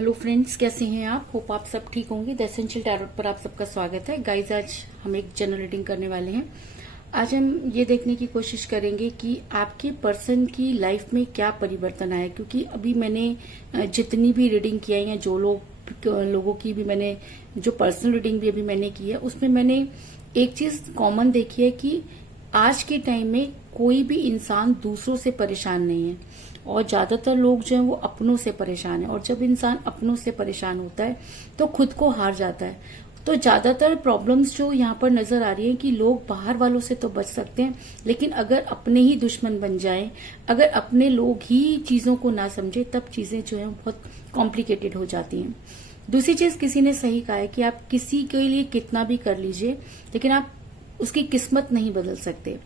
Hello friends, कैसे हैं आप? होप आप सब ठीक होंगे। द एसेंशियल टैरोट पर आप सबका स्वागत है। गाइज, आज हम एक जनरल रीडिंग करने वाले हैं। आज हम ये देखने की कोशिश करेंगे कि आपके पर्सन की लाइफ में क्या परिवर्तन आया, क्योंकि अभी मैंने जितनी भी रीडिंग की है या जो लोगों की भी मैंने जो पर्सनल रीडिंग भी अभी मैंने की है, उसमें मैंने एक चीज कॉमन देखी है कि आज के टाइम में कोई भी इंसान दूसरों से परेशान नहीं है और ज्यादातर लोग जो है वो अपनों से परेशान है। और जब इंसान अपनों से परेशान होता है तो खुद को हार जाता है। तो ज्यादातर प्रॉब्लम्स जो यहाँ पर नजर आ रही है कि लोग बाहर वालों से तो बच सकते हैं, लेकिन अगर अपने ही दुश्मन बन जाएं, अगर अपने लोग ही चीजों को ना समझे, तब चीजें जो है बहुत कॉम्प्लिकेटेड हो जाती हैं। दूसरी चीज, किसी ने सही कहा है कि आप किसी के लिए कितना भी कर लीजिए, लेकिन आप उसकी किस्मत नहीं बदल सकते।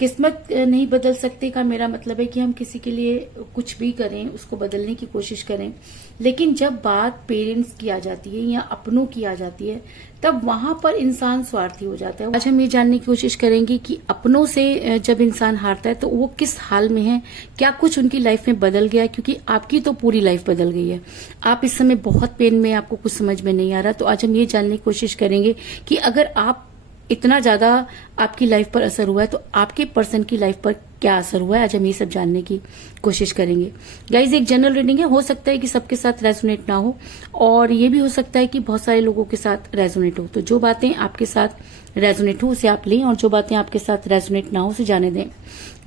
किस्मत नहीं बदल सकते का मेरा मतलब है कि हम किसी के लिए कुछ भी करें, उसको बदलने की कोशिश करें, लेकिन जब बात पेरेंट्स की आ जाती है या अपनों की आ जाती है, तब वहां पर इंसान स्वार्थी हो जाता है। आज हम ये जानने की कोशिश करेंगे कि अपनों से जब इंसान हारता है तो वो किस हाल में है, क्या कुछ उनकी लाइफ में बदल गया, क्योंकि आपकी तो पूरी लाइफ बदल गई है। आप इस समय बहुत पेन में, आपको कुछ समझ में नहीं आ रहा। तो आज हम ये जानने की कोशिश करेंगे कि अगर आप इतना ज्यादा आपकी लाइफ पर असर हुआ है तो आपके पर्सन की लाइफ पर क्या असर हुआ है। आज हम ये सब जानने की कोशिश करेंगे। गाइज, एक जनरल रीडिंग है, हो सकता है कि सबके साथ रेजोनेट ना हो, और ये भी हो सकता है कि बहुत सारे लोगों के साथ रेजोनेट हो। तो जो बातें आपके साथ रेजोनेट हो उसे आप लें, और जो बातें आपके साथ रेजोनेट ना हो उसे जाने दें।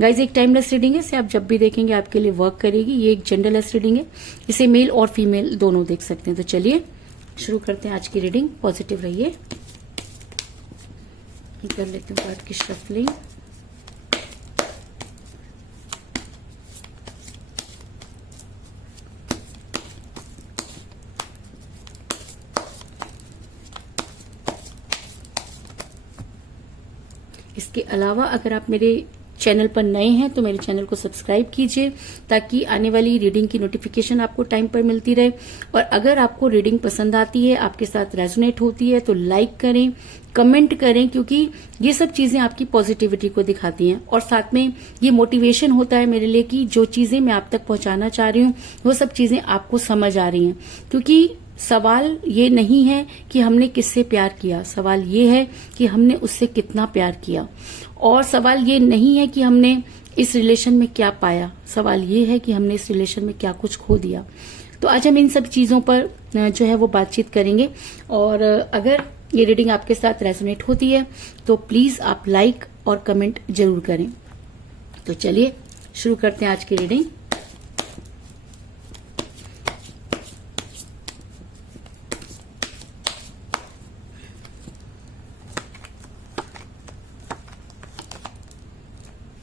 गाइज, एक टाइमलेस रीडिंग है, इसे आप जब भी देखेंगे आपके लिए वर्क करेगी। ये एक जेंडरलेस रीडिंग है, इसे मेल और फीमेल दोनों देख सकते हैं। तो चलिए शुरू करते हैं आज की रीडिंग। पॉजिटिव रहिए। कर लेती हूँ कार्ड की शफलिंग। इसके अलावा अगर आप मेरे चैनल पर नए हैं तो मेरे चैनल को सब्सक्राइब कीजिए, ताकि आने वाली रीडिंग की नोटिफिकेशन आपको टाइम पर मिलती रहे। और अगर आपको रीडिंग पसंद आती है, आपके साथ रेजोनेट होती है, तो लाइक करें, कमेंट करें, क्योंकि ये सब चीजें आपकी पॉजिटिविटी को दिखाती हैं। और साथ में ये मोटिवेशन होता है मेरे लिए कि जो चीजें मैं आप तक पहुंचाना चाह रही हूँ वो सब चीजें आपको समझ आ रही हैं। क्योंकि सवाल ये नहीं है कि हमने किससे प्यार किया, सवाल ये है कि हमने उससे कितना प्यार किया। और सवाल ये नहीं है कि हमने इस रिलेशन में क्या पाया, सवाल ये है कि हमने इस रिलेशन में क्या कुछ खो दिया। तो आज हम इन सब चीजों पर जो है वो बातचीत करेंगे। और अगर ये रीडिंग आपके साथ रेजोनेट होती है तो प्लीज आप लाइक और कमेंट जरूर करें। तो चलिए शुरू करते हैं आज की reading.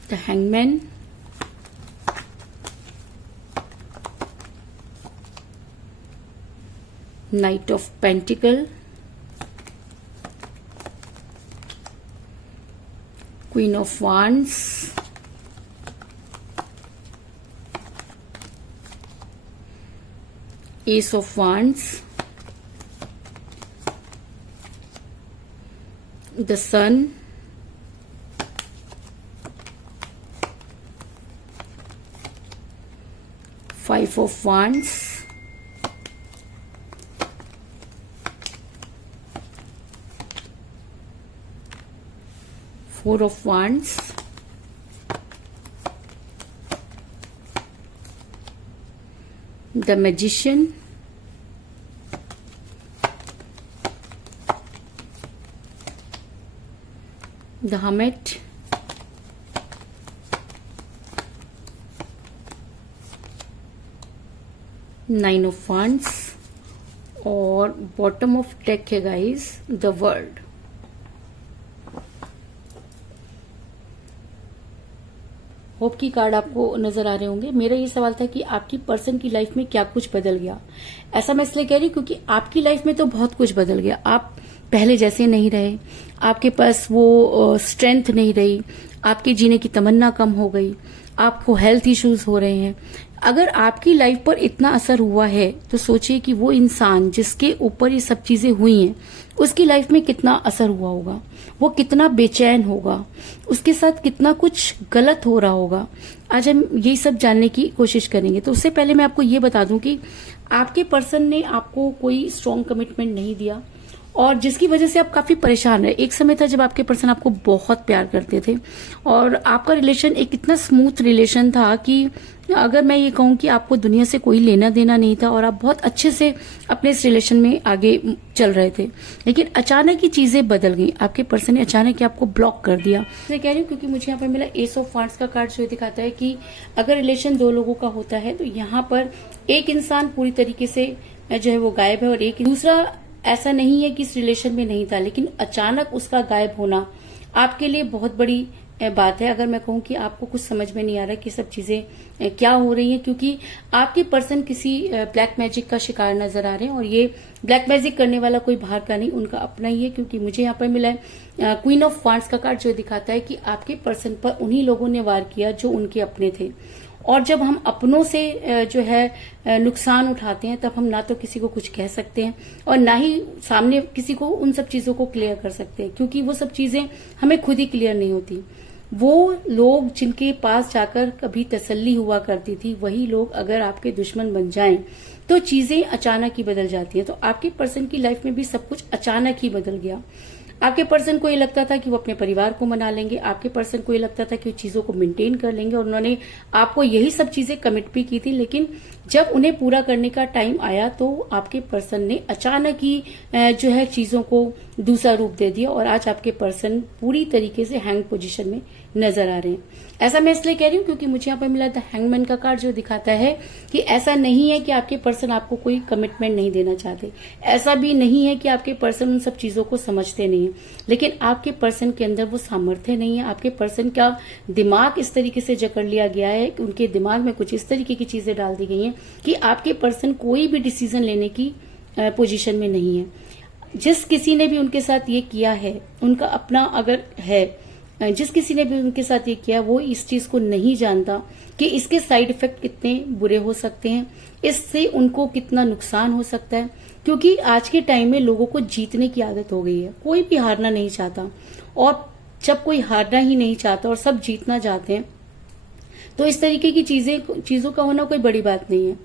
The Hangman, Knight of Pentacle, Queen of Wands, Ace of Wands, the Sun, Five of Wands, Four of Wands, the Magician, the Hermit, Nine of Wands, और बॉटम ऑफ डेक है गाइस द वर्ल्ड। होप की card आपको नजर आ रहे होंगे। मेरा ये सवाल था कि आपकी पर्सन की लाइफ में क्या कुछ बदल गया। ऐसा मैं इसलिए कह रही हूँ क्योंकि आपकी लाइफ में तो बहुत कुछ बदल गया। आप पहले जैसे नहीं रहे, आपके पास वो स्ट्रेंथ नहीं रही, आपके जीने की तमन्ना कम हो गई, आपको हेल्थ इश्यूज हो रहे हैं। अगर आपकी लाइफ पर इतना असर हुआ है तो सोचिए कि वो इंसान जिसके ऊपर ये सब चीजें हुई हैं उसकी लाइफ में कितना असर हुआ होगा, वो कितना बेचैन होगा, उसके साथ कितना कुछ गलत हो रहा होगा। आज हम यही सब जानने की कोशिश करेंगे। तो उससे पहले मैं आपको ये बता दूं कि आपके पर्सन ने आपको कोई स्ट्रॉन्ग कमिटमेंट नहीं दिया और जिसकी वजह से आप काफी परेशान रहे। एक समय था जब आपके पर्सन आपको बहुत प्यार करते थे और आपका रिलेशन एक इतना स्मूथ रिलेशन था कि अगर मैं ये कहूं कि आपको दुनिया से कोई लेना देना नहीं था और आप बहुत अच्छे से अपने इस रिलेशन में आगे चल रहे थे। लेकिन अचानक ही चीजें बदल गई। आपके पर्सन ने अचानक ही आपको ब्लॉक कर दिया। मैं कह रही हूँ क्योंकि मुझे यहाँ पर मिला एस ऑफ वांड्स का कार्ड जो दिखाता है कि अगर रिलेशन दो लोगों का होता है तो यहाँ पर एक इंसान पूरी तरीके से जो है वो गायब है और एक दूसरा ऐसा नहीं है कि इस रिलेशन में नहीं था, लेकिन अचानक उसका गायब होना आपके लिए बहुत बड़ी बात है। अगर मैं कहूं कि आपको कुछ समझ में नहीं आ रहा कि सब चीजें क्या हो रही हैं, क्योंकि आपके पर्सन किसी ब्लैक मैजिक का शिकार नजर आ रहे हैं और ये ब्लैक मैजिक करने वाला कोई बाहर का नहीं, उनका अपना ही है। क्योंकि मुझे यहाँ पर मिला है क्वीन ऑफ वांड्स का कार्ड जो दिखाता है कि आपके पर्सन पर उन्हीं लोगों ने वार किया जो उनके अपने थे। और जब हम अपनों से जो है नुकसान उठाते हैं तब हम ना तो किसी को कुछ कह सकते हैं और ना ही सामने किसी को उन सब चीजों को क्लियर कर सकते हैं, क्योंकि वो सब चीजें हमें खुद ही क्लियर नहीं होती। वो लोग जिनके पास जाकर कभी तसल्ली हुआ करती थी वही लोग अगर आपके दुश्मन बन जाएं तो चीजें अचानक ही बदल जाती हैं। तो आपके पर्सन की लाइफ में भी सब कुछ अचानक ही बदल गया। आपके पर्सन को ये लगता था कि वो अपने परिवार को मना लेंगे, आपके पर्सन को ये लगता था कि वो चीजों को मेंटेन कर लेंगे और उन्होंने आपको यही सब चीजें कमिट भी की थी। लेकिन जब उन्हें पूरा करने का टाइम आया तो आपके पर्सन ने अचानक ही जो है चीजों को दूसरा रूप दे दिया और आज आपके पर्सन पूरी तरीके से हैंग पोजीशन में नजर आ रहे हैं। ऐसा मैं इसलिए कह रही हूँ क्योंकि मुझे यहाँ पर मिला था हैंगमैन का कार्ड जो दिखाता है कि ऐसा नहीं है कि आपके पर्सन आपको कोई कमिटमेंट नहीं देना चाहते, ऐसा भी नहीं है कि आपके पर्सन उन सब चीजों को समझते नहीं है, लेकिन आपके पर्सन के अंदर वो सामर्थ्य नहीं है। आपके पर्सन का दिमाग इस तरीके से जकड़ लिया गया है कि उनके दिमाग में कुछ इस तरीके की चीजें डाल दी गई हैं कि आपके पर्सन कोई भी डिसीजन लेने की पोजीशन में नहीं है। जिस किसी ने भी उनके साथ ये किया है, उनका अपना अगर है, जिस किसी ने भी उनके साथ ये किया वो इस चीज को नहीं जानता कि इसके साइड इफेक्ट कितने बुरे हो सकते हैं, इससे उनको कितना नुकसान हो सकता है। क्योंकि आज के टाइम में लोगों को जीतने की आदत हो गई है, कोई भी हारना नहीं चाहता और जब कोई हारना ही नहीं चाहता और सब जीतना चाहते हैं तो इस तरीके की चीजों का होना कोई बड़ी बात नहीं है।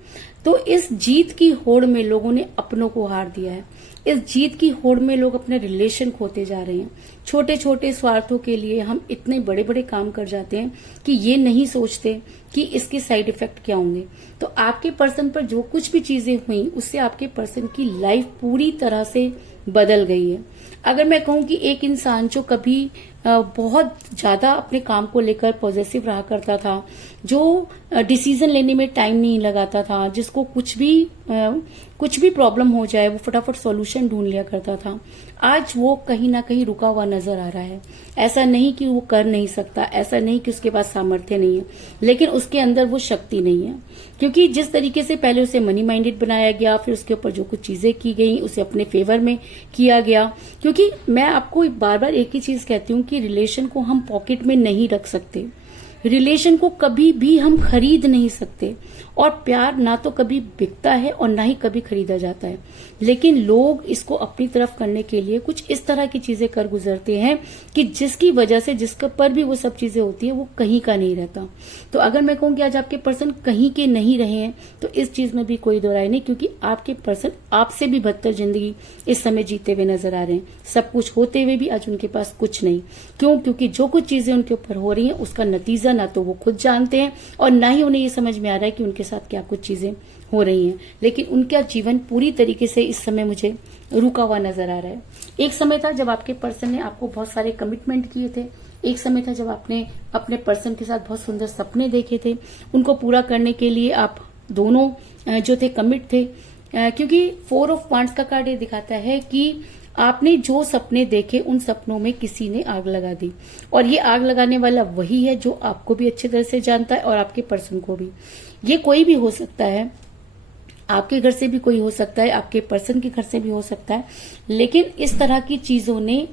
तो इस जीत की होड़ में लोगों ने अपनों को हार दिया है। इस जीत की होड़ में लोग अपने रिलेशन खोते जा रहे हैं। छोटे छोटे स्वार्थों के लिए हम इतने बड़े बड़े काम कर जाते हैं कि ये नहीं सोचते कि इसके साइड इफेक्ट क्या होंगे। तो आपके पर्सन पर जो कुछ भी चीजें हुई उससे आपके पर्सन की लाइफ पूरी तरह से बदल गई है। अगर मैं कहूं कि एक इंसान जो कभी बहुत ज्यादा अपने काम को लेकर पॉजिटिव रहा करता था, जो डिसीजन लेने में टाइम नहीं लगाता था, जिसको कुछ भी प्रॉब्लम हो जाए वो फटाफट सॉल्यूशन ढूंढ लिया करता था, आज वो कहीं ना कहीं रुका हुआ नजर आ रहा है। ऐसा नहीं कि वो कर नहीं सकता, ऐसा नहीं कि उसके पास सामर्थ्य नहीं है, लेकिन उसके अंदर वो शक्ति नहीं है। क्योंकि जिस तरीके से पहले उसे मनी माइंडेड बनाया गया, फिर उसके ऊपर जो कुछ चीजें की गई उसे अपने फेवर में किया गया। क्योंकि मैं आपको बार बार एक ही चीज कहती हूँ कि रिलेशन को हम पॉकेट में नहीं रख सकते, रिलेशन को कभी भी हम खरीद नहीं सकते और प्यार ना तो कभी बिकता है और ना ही कभी खरीदा जाता है। लेकिन लोग इसको अपनी तरफ करने के लिए कुछ इस तरह की चीजें कर गुजरते हैं कि जिसकी वजह से जिसके पर भी वो सब चीजें होती है वो कहीं का नहीं रहता। तो अगर मैं कहूँ कि आज आपके पर्सन कहीं के नहीं रहे हैं तो इस चीज में भी कोई दो राय नहीं, क्योंकि आपके पर्सन आपसे भी बदतर जिंदगी इस समय जीते हुए नजर आ रहे हैं। सब कुछ होते हुए भी आज उनके पास कुछ नहीं। क्यों? क्योंकि जो कुछ चीजें उनके ऊपर हो रही हैं उसका नतीजा ना तो वो खुद जानते हैं और ना ही उन्हें ये समझ में आ रहा है कि उनके साथ क्या कुछ चीजें हो रही हैं। लेकिन उनका जीवन पूरी तरीके से इस समय मुझे रुका हुआ नजर आ रहा है। एक समय था जब आपके पर्सन ने आपको बहुत सारे कमिटमेंट किए थे, एक समय था जब आपने अपने पर्सन के साथ बहुत सुंदर सपने देखे थे, उनको पूरा करने के लिए आप दोनों जो थे कमिट थे। क्योंकि 4 ऑफ वांड्स का कार्ड ये दिखाता है कि आपने जो सपने देखे उन सपनों में किसी ने आग लगा दी और ये आग लगाने वाला वही है जो आपको भी अच्छी तरह से जानता है और आपके पर्सन को भी। ये कोई भी हो सकता है, आपके घर से भी कोई हो सकता है, आपके पर्सन के घर से भी हो सकता है, लेकिन इस तरह की चीजों ने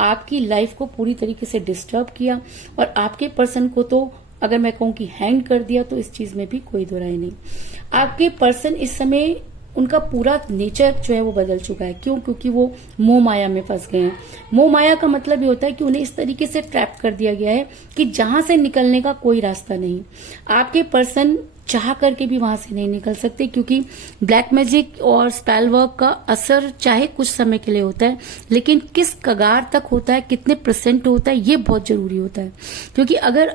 आपकी लाइफ को पूरी तरीके से डिस्टर्ब किया और आपके पर्सन को तो अगर मैं कहूँ कि हैंग कर दिया, तो इस चीज में भी कोई दो राय नहीं। आपके पर्सन इस समय उनका पूरा नेचर जो है वो बदल चुका है। क्यों? क्योंकि वो मोह माया में फंस गए हैं। मोह माया का मतलब ये होता है कि उन्हें इस तरीके से ट्रैप कर दिया गया है कि जहां से निकलने का कोई रास्ता नहीं। आपके पर्सन चाह करके भी वहां से नहीं निकल सकते, क्योंकि ब्लैक मैजिक और स्पेल वर्क का असर चाहे कुछ समय के लिए होता है, लेकिन किस कगार तक होता है, कितने % होता है, ये बहुत जरूरी होता है। क्योंकि अगर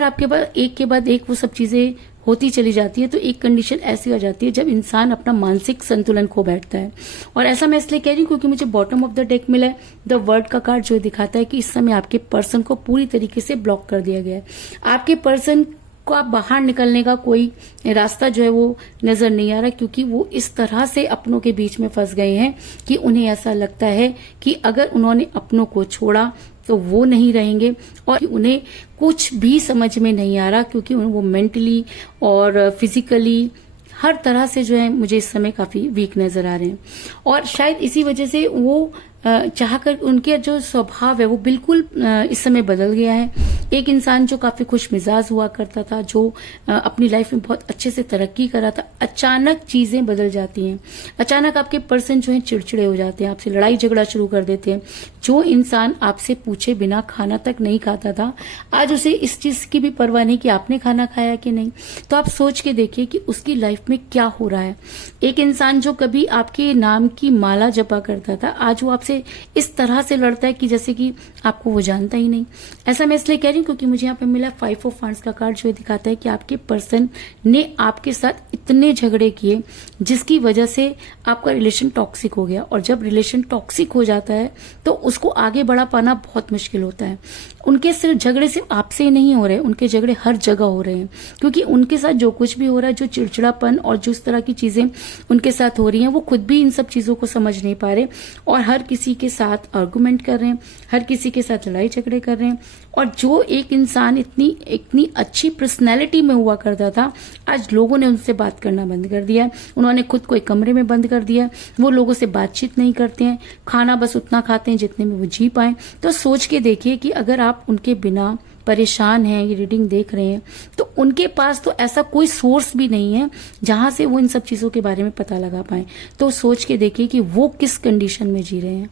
आपके पास एक के बाद एक वो सब चीजें होती चली जाती है, तो एक कंडीशन ऐसी आ जाती है जब इंसान अपना मानसिक संतुलन खो बैठता है। और ऐसा मैं इसलिए कह रही हूँ क्योंकि मुझे बॉटम ऑफ द डेक मिला है द वर्ड का कार्ड, जो दिखाता है कि इस समय आपके पर्सन को पूरी तरीके से ब्लॉक कर दिया गया है। आपके पर्सन को आप बाहर निकलने का कोई रास्ता जो है वो नजर नहीं आ रहा, क्योंकि वो इस तरह से अपनों के बीच में फंस गए हैं कि उन्हें ऐसा लगता है कि अगर उन्होंने अपनों को छोड़ा तो वो नहीं रहेंगे, और उन्हें कुछ भी समझ में नहीं आ रहा, क्योंकि वो मेंटली और फिजिकली हर तरह से जो है मुझे इस समय काफी वीक नजर आ रहे हैं। और शायद इसी वजह से वो चाहकर उनके जो स्वभाव है वो बिल्कुल इस समय बदल गया है। एक इंसान जो काफी खुश मिजाज हुआ करता था, जो अपनी लाइफ में बहुत अच्छे से तरक्की कर रहा था, अचानक चीजें बदल जाती हैं। अचानक आपके पर्सन जो है चिड़चिड़े हो जाते हैं, आपसे लड़ाई झगड़ा शुरू कर देते हैं। जो इंसान आपसे पूछे बिना खाना तक नहीं खाता था, आज उसे इस चीज की भी परवाह नहीं कि आपने खाना खाया कि नहीं। तो आप सोच के देखिए कि उसकी लाइफ में क्या हो रहा है। एक इंसान जो कभी आपके नाम की माला जपा करता था, आज वो आपसे इस तरह से लड़ता है कि जैसे कि आपको वो जानता ही नहीं। ऐसा मैं इसलिए कह रही हूँ क्योंकि मुझे यहाँ पे मिला 5 ऑफ वांड्स का कार्ड, जो दिखाता है कि आपके पर्सन ने आपके साथ इतने झगड़े किए जिसकी वजह से आपका रिलेशन टॉक्सिक हो गया। और जब रिलेशन टॉक्सिक हो जाता है तो उसको आगे बढ़ा पाना बहुत मुश्किल होता है। उनके सिर्फ झगड़े सिर्फ आपसे ही नहीं हो रहे, उनके झगड़े हर जगह हो रहे हैं, क्योंकि उनके साथ जो कुछ भी हो रहा है, जो चिड़चिड़ापन और जिस तरह की चीजें उनके साथ हो रही हैं, वो खुद भी इन सब चीजों को समझ नहीं पा रहे और हर किसी के साथ आर्गुमेंट कर रहे हैं, हर किसी के साथ लड़ाई झगड़े कर रहे हैं। और जो एक इंसान इतनी अच्छी पर्सनैलिटी में हुआ करता था, आज लोगों ने उनसे बात करना बंद कर दिया। उन्होंने खुद को एक कमरे में बंद कर दिया, वो लोगों से बातचीत नहीं करते हैं, खाना बस उतना खाते हैं जितने में वो जी पाए। तो सोच के देखिए कि अगर आप उनके बिना परेशान हैं, ये रीडिंग देख रहे हैं, तो उनके पास तो ऐसा कोई सोर्स भी नहीं है जहां से वो इन सब चीजों के बारे में पता लगा पाए। तो सोच के देखिए कि वो किस कंडीशन में जी रहे हैं।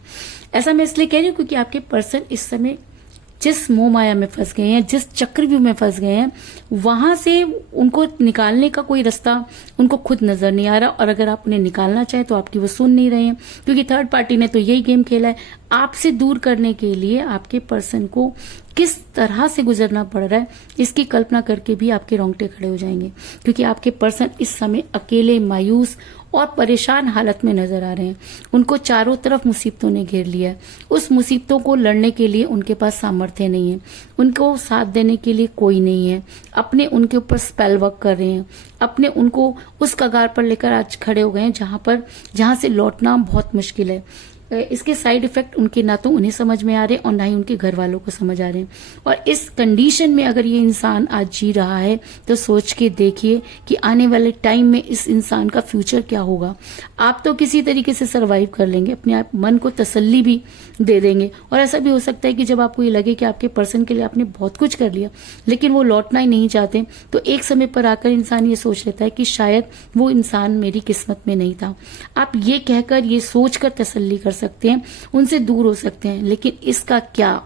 ऐसा मैं इसलिए कह रही हूँ क्योंकि आपके पर्सन इस समय जिस मोह माया में फंस गए हैं, जिस चक्रव्यूह में फंस गए हैं, वहां से उनको निकालने का कोई रास्ता उनको खुद नजर नहीं आ रहा। और अगर आप उन्हें निकालना चाहें तो आपकी वो सुन नहीं रहे हैं, क्योंकि थर्ड पार्टी ने तो यही गेम खेला है। आपसे दूर करने के लिए आपके पर्सन को किस तरह से गुजरना पड़ रहा है, इसकी कल्पना करके भी आपके रोंगटे खड़े हो जाएंगे, क्योंकि आपके पर्सन इस समय अकेले, मायूस और परेशान हालत में नजर आ रहे हैं। उनको चारों तरफ मुसीबतों ने घेर लिया है। उस मुसीबतों को लड़ने के लिए उनके पास सामर्थ्य नहीं है, उनको साथ देने के लिए कोई नहीं है। अपने उनके ऊपर स्पेल वर्क कर रहे हैं, अपने उनको उस कगार पर लेकर आज खड़े हो गए हैं जहां से लौटना बहुत मुश्किल है। इसके साइड इफेक्ट उनके ना तो उन्हें समझ में आ रहे और ना ही उनके घर वालों को समझ आ रहे हैं। और इस कंडीशन में अगर ये इंसान आज जी रहा है तो सोच के देखिए कि आने वाले टाइम में इस इंसान का फ्यूचर क्या होगा। आप तो किसी तरीके से सरवाइव कर लेंगे, अपने आप मन को तसल्ली भी दे देंगे। और ऐसा भी हो सकता है कि जब आपको ये लगे कि आपके पर्सन के लिए आपने बहुत कुछ कर लिया लेकिन वो लौटना ही नहीं चाहते, तो एक समय पर आकर इंसान ये सोच लेता है कि शायद वो इंसान मेरी किस्मत में नहीं था। आप ये कहकर, ये सोचकर तसल्ली कर सकते हैं, उनसे दूर हो सकते हैं, लेकिन इसका क्या,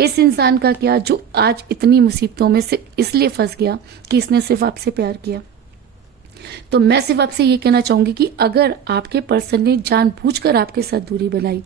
इस इंसान का क्या जो आज इतनी मुसीबतों में से इसलिए फंस गया कि इसने सिर्फ आपसे प्यार किया। तो मैं सिर्फ आपसे ये कहना चाहूंगी कि अगर आपके पर्सन ने जानबूझकर आपके साथ दूरी बनाई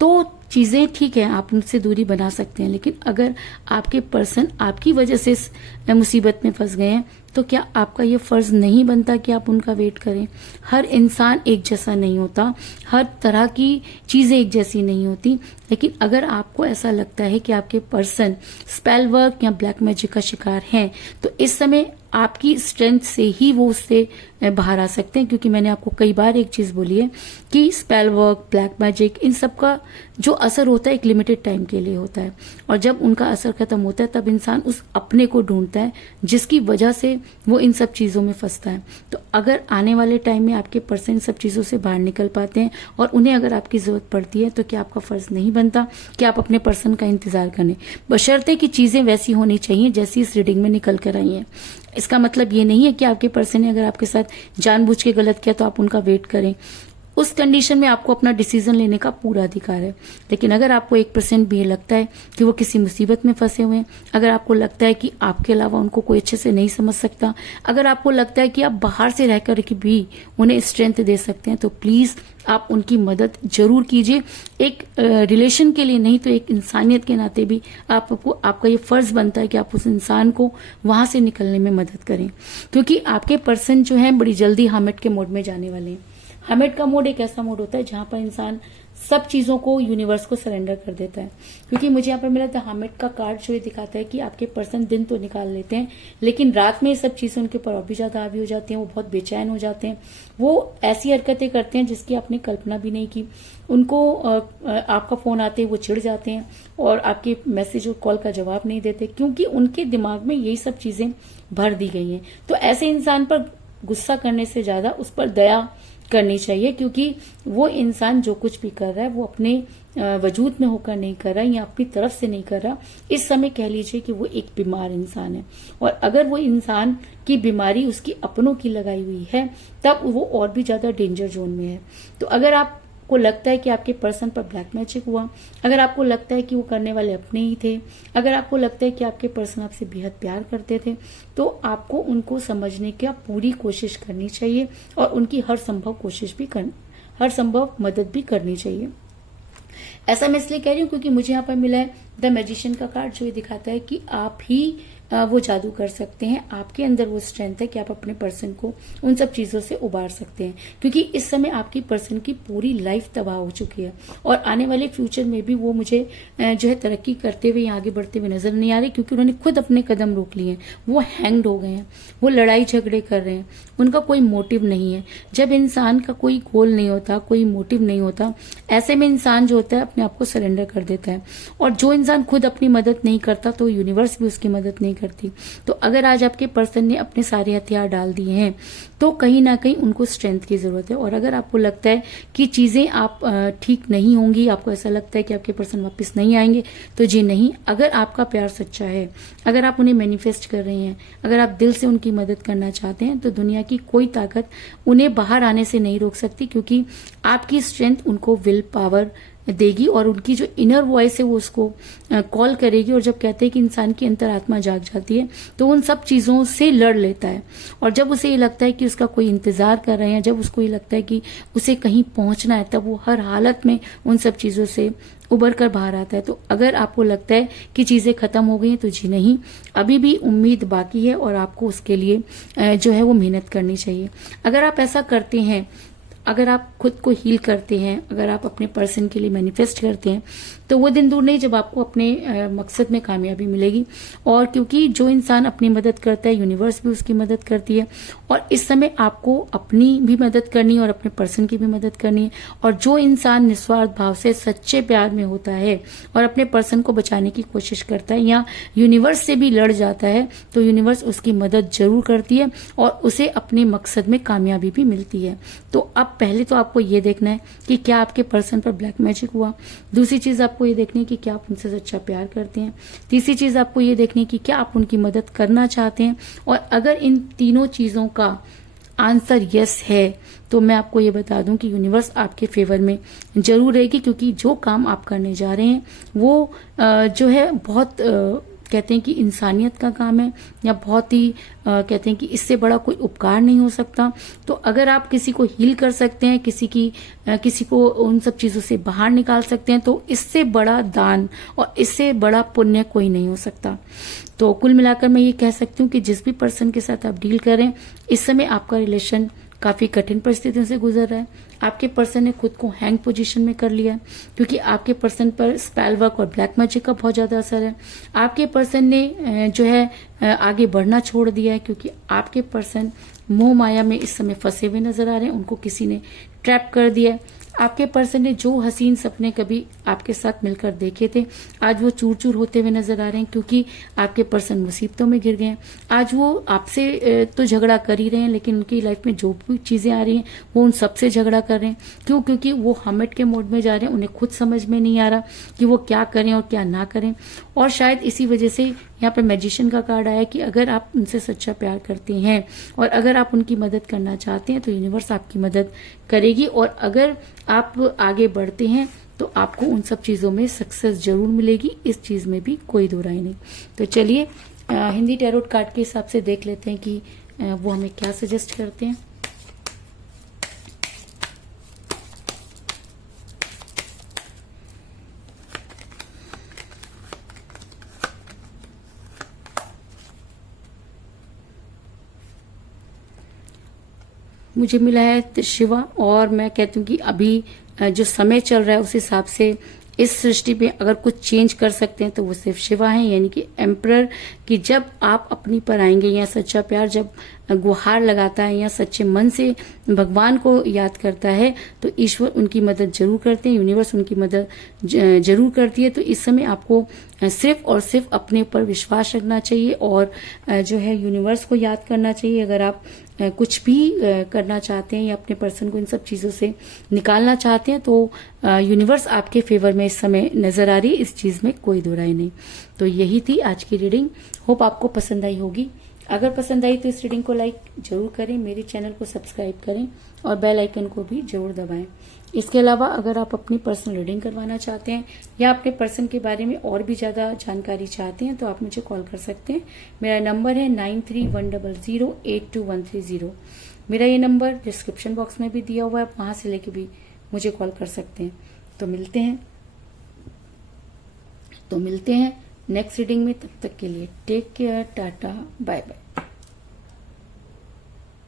तो चीजें ठीक है, आप उनसे दूरी बना सकते हैं। लेकिन अगर आपके पर्सन आपकी वजह से इस मुसीबत में फंस गए हैं तो क्या आपका ये फर्ज नहीं बनता कि आप उनका वेट करें। हर इंसान एक जैसा नहीं होता, हर तरह की चीजें एक जैसी नहीं होती। लेकिन अगर आपको ऐसा लगता है कि आपके पर्सन स्पेल वर्क या ब्लैक मैजिक का शिकार हैं, तो इस समय आपकी स्ट्रेंथ से ही वो उससे बाहर आ सकते हैं। क्योंकि मैंने आपको कई बार एक चीज बोली है कि स्पेल वर्क, ब्लैक मैजिक, इन सब का जो जो असर होता है एक लिमिटेड टाइम के लिए होता है, और जब उनका असर खत्म होता है तब इंसान उस अपने को ढूंढता है जिसकी वजह से वो इन सब चीजों में फंसता है। तो अगर आने वाले टाइम में आपके पर्सन इन सब चीजों से बाहर निकल पाते हैं और उन्हें अगर आपकी जरूरत पड़ती है, तो क्या आपका फर्ज नहीं बनता कि आप अपने पर्सन का इंतजार करें, बशर्ते कि चीजें वैसी होनी चाहिए जैसी इस रीडिंग में निकल कर आई हैं। इसका मतलब ये नहीं है कि आपके पर्सन ने अगर आपके साथ जानबूझ के गलत किया तो आप उनका वेट करें। उस कंडीशन में आपको अपना डिसीजन लेने का पूरा अधिकार है। लेकिन अगर आपको 1% भी लगता है कि वो किसी मुसीबत में फंसे हुए हैं, अगर आपको लगता है कि आपके अलावा उनको कोई अच्छे से नहीं समझ सकता, अगर आपको लगता है कि आप बाहर से रहकर के भी उन्हें स्ट्रेंथ दे सकते हैं, तो प्लीज आप उनकी मदद जरूर कीजिए। एक रिलेशन के लिए नहीं तो एक इंसानियत के नाते भी आपका ये फर्ज बनता है कि आप उस इंसान को वहां से निकलने में मदद करें, क्योंकि आपके पर्सन जो है बड़ी जल्दी हामिद के मोड में जाने वाले हैं। हामिद का मोड एक ऐसा मोड होता है जहां पर इंसान सब चीजों को यूनिवर्स को सरेंडर कर देता है। क्योंकि मुझे यहाँ पर मिला था हामिद का कार्ड जो ये दिखाता है कि आपके पर्सन दिन तो निकाल लेते हैं, लेकिन रात में ये सब चीजें उनके ऊपर और भी ज्यादा हावी हो जाती हैं। वो बहुत बेचैन हो जाते हैं, वो ऐसी हरकतें करते हैं जिसकी आपने कल्पना भी नहीं की। उनको आपका फोन आते ही वो चिढ़ जाते हैं और आपके मैसेज और कॉल का जवाब नहीं देते, क्योंकि उनके दिमाग में यही सब चीजें भर दी गई हैं। तो ऐसे इंसान पर गुस्सा करने से ज्यादा उस पर दया करनी चाहिए, क्योंकि वो इंसान जो कुछ भी कर रहा है वो अपने वजूद में होकर नहीं कर रहा या अपनी तरफ से नहीं कर रहा। इस समय कह लीजिए कि वो एक बीमार इंसान है, और अगर वो इंसान की बीमारी उसकी अपनों की लगाई हुई है तब वो और भी ज्यादा डेंजर जोन में है। तो अगर आपको लगता है कि आपके पर्सन पर ब्लैक मैजिक हुआ, अगर आपको लगता है कि वो करने वाले अपने ही थे, अगर आपको लगता है कि आपके पर्सन आपसे बेहद प्यार करते थे, तो आपको उनको समझने की पूरी कोशिश करनी चाहिए और उनकी हर संभव मदद भी करनी चाहिए। ऐसा मैं इसलिए कह रही हूँ क्योंकि मुझे यहाँ पर मिला है द मैजिशियन का कार्ड, जो ये दिखाता है कि आप ही वो जादू कर सकते हैं। आपके अंदर वो स्ट्रेंथ है कि आप अपने पर्सन को उन सब चीजों से उबार सकते हैं, क्योंकि इस समय आपकी पर्सन की पूरी लाइफ तबाह हो चुकी है और आने वाले फ्यूचर में भी वो मुझे जो है तरक्की करते हुए आगे बढ़ते हुए नजर नहीं आ रहे, क्योंकि उन्होंने खुद अपने कदम रोक लिए हैं। वो हैंग्ड हो गए हैं, वो लड़ाई झगड़े कर रहे हैं, उनका कोई मोटिव नहीं है। जब इंसान का कोई गोल नहीं होता, कोई मोटिव नहीं होता, ऐसे में इंसान जो होता है अपने आप को सरेंडर कर देता है। और जो इंसान खुद अपनी मदद नहीं करता तो यूनिवर्स भी उसकी मदद नहीं करती। तो अगर आज आपके पर्सन ने अपने सारे हथियार डाल दिए हैं तो कहीं ना कहीं उनको स्ट्रेंथ की जरूरत है। और अगर आपको लगता है कि चीजें आप ठीक नहीं होंगी, आपको ऐसा लगता है कि आपके पर्सन वापस नहीं आएंगे, तो जी नहीं। अगर आपका प्यार सच्चा है, अगर आप उन्हें मैनिफेस्ट कर रहे हैं, अगर आप दिल से उनकी मदद करना चाहते हैं, तो दुनिया की कोई ताकत उन्हें बाहर आने से नहीं रोक सकती, क्योंकि आपकी स्ट्रेंथ उनको विल पावर देगी और उनकी जो इनर वॉइस है वो उसको कॉल करेगी। और जब कहते हैं कि इंसान की अंतरात्मा जाग जाती है तो उन सब चीजों से लड़ लेता है। और जब उसे ये लगता है कि उसका कोई इंतजार कर रहे हैं, जब उसको ये लगता है कि उसे कहीं पहुंचना है, तब वो हर हालत में उन सब चीजों से उबर कर बाहर आता है। तो अगर आपको लगता है कि चीजें खत्म हो गई हैं, तो जी नहीं, अभी भी उम्मीद बाकी है और आपको उसके लिए जो है वो मेहनत करनी चाहिए। अगर आप ऐसा करते हैं, अगर आप खुद को हील करते हैं, अगर आप अपने पर्सन के लिए मैनिफेस्ट करते हैं, तो वो दिन दूर नहीं जब आपको अपने मकसद में कामयाबी मिलेगी। और क्योंकि जो इंसान अपनी मदद करता है, यूनिवर्स भी उसकी मदद करती है। और इस समय आपको अपनी भी मदद करनी है और अपने पर्सन की भी मदद करनी है। और जो इंसान निस्वार्थ भाव से सच्चे प्यार में होता है और अपने पर्सन को बचाने की कोशिश करता है या यूनिवर्स से भी लड़ जाता है, तो यूनिवर्स उसकी मदद जरूर करती है और उसे अपने मकसद में कामयाबी भी मिलती है। तो अब पहले तो आपको ये देखना है कि क्या आपके पर्सन पर ब्लैक मैजिक हुआ। दूसरी चीज आपको ये देखनी है कि क्या आप उनसे सच्चा प्यार करते हैं। तीसरी चीज आपको ये देखनी है कि क्या आप उनकी मदद करना चाहते हैं। और अगर इन तीनों चीजों का आंसर यस है, तो मैं आपको ये बता दूं कि यूनिवर्स आपके फेवर में जरूर रहेगी, क्योंकि जो काम आप करने जा रहे हैं वो जो है बहुत कहते हैं कि इंसानियत का काम है, या बहुत ही कहते हैं कि इससे बड़ा कोई उपकार नहीं हो सकता। तो अगर आप किसी को हील कर सकते हैं, किसी को उन सब चीजों से बाहर निकाल सकते हैं, तो इससे बड़ा दान और इससे बड़ा पुण्य कोई नहीं हो सकता। तो कुल मिलाकर मैं ये कह सकती हूँ कि जिस भी पर्सन के साथ आप डील करें, इस समय आपका रिलेशन काफी कठिन परिस्थितियों से गुजर रहा है। आपके पर्सन ने खुद को हैंग पोजीशन में कर लिया है, क्योंकि आपके पर्सन पर स्पेल वर्क और ब्लैक मैजिक का बहुत ज्यादा असर है। आपके पर्सन ने जो है आगे बढ़ना छोड़ दिया है, क्योंकि आपके पर्सन मोह माया में इस समय फंसे हुए नजर आ रहे हैं। उनको किसी ने ट्रैप कर दिया है। आपके पर्सन ने जो हसीन सपने कभी आपके साथ मिलकर देखे थे, आज वो चूर चूर होते हुए नजर आ रहे हैं, क्योंकि आपके पर्सन मुसीबतों में गिर गए हैं। आज वो आपसे तो झगड़ा कर ही रहे हैं, लेकिन उनकी लाइफ में जो भी चीजें आ रही हैं वो उन सबसे झगड़ा कर रहे हैं। क्यों? क्योंकि वो हमेट के मोड में जा रहे हैं, उन्हें खुद समझ में नहीं आ रहा कि वो क्या करें और क्या ना करें। और शायद इसी वजह से यहाँ पे मैजिशियन का कार्ड आया कि अगर आप उनसे सच्चा प्यार करते हैं और अगर आप उनकी मदद करना चाहते हैं तो यूनिवर्स आपकी मदद करेगी, और अगर आप आगे बढ़ते हैं तो आपको उन सब चीजों में सक्सेस जरूर मिलेगी, इस चीज में भी कोई दो राय नहीं। तो चलिए हिंदी टैरोट कार्ड के हिसाब से देख लेते हैं कि वो हमें क्या सजेस्ट करते हैं। मुझे मिला है शिवा, और मैं कहती हूँ कि अभी जो समय चल रहा है उस हिसाब से इस सृष्टि पे अगर कुछ चेंज कर सकते हैं तो वो सिर्फ शिवा है, यानी कि एम्परर। कि जब आप अपनी पर आएंगे या सच्चा प्यार जब गुहार लगाता है या सच्चे मन से भगवान को याद करता है तो ईश्वर उनकी मदद जरूर करते हैं, यूनिवर्स उनकी मदद जरूर करती है। तो इस समय आपको सिर्फ और सिर्फ अपने ऊपर विश्वास रखना चाहिए और जो है यूनिवर्स को याद करना चाहिए। अगर आप कुछ भी करना चाहते हैं या अपने पर्सन को इन सब चीजों से निकालना चाहते हैं तो यूनिवर्स आपके फेवर में इस समय नजर आ रही है, इस चीज में कोई दो राय नहीं। तो यही थी आज की रीडिंग, होप आपको पसंद आई होगी। अगर पसंद आई तो इस रीडिंग को लाइक जरूर करें, मेरे चैनल को सब्सक्राइब करें और बेल आइकन को भी जरूर दबाएं। इसके अलावा अगर आप अपनी पर्सनल रीडिंग करवाना चाहते हैं या अपने पर्सन के बारे में और भी ज्यादा जानकारी चाहते हैं तो आप मुझे कॉल कर सकते हैं। मेरा नंबर है 9310082130। मेरा ये नंबर डिस्क्रिप्शन बॉक्स में भी दिया हुआ है, आप वहां से लेके भी मुझे कॉल कर सकते हैं। तो मिलते हैं नेक्स्ट रीडिंग में। तब तक के लिए take care, tata, bye bye.